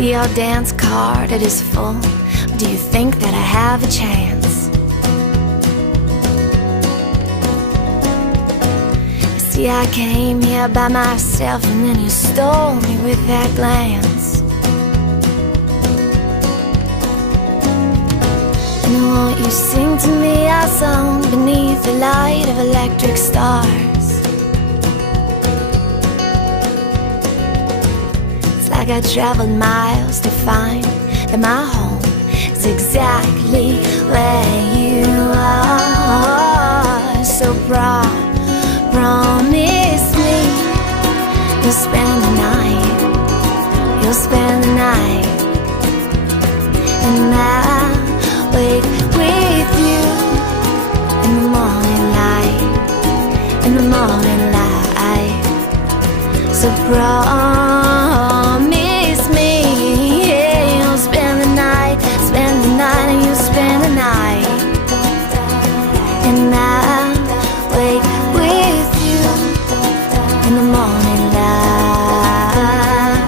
see your dance card, it is full. Do you think that I have a chance? You see, I came here by myself, and then you stole me with that glance. And won't you sing to me our song beneath the light of electric stars? It's like I traveled miles to find that my home is exactly where you are. So promise me you'll spend the night, you'll spend the night, and I'll wait with you in the morning light, in the morning light. So promise me, yeah, you'll spend the night, and you'll spend the night, and I'll wait with you in the morning light.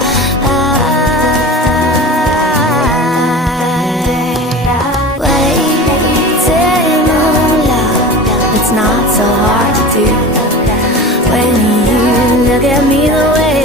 Waiting on love, it's not so hard to do when you look at me the way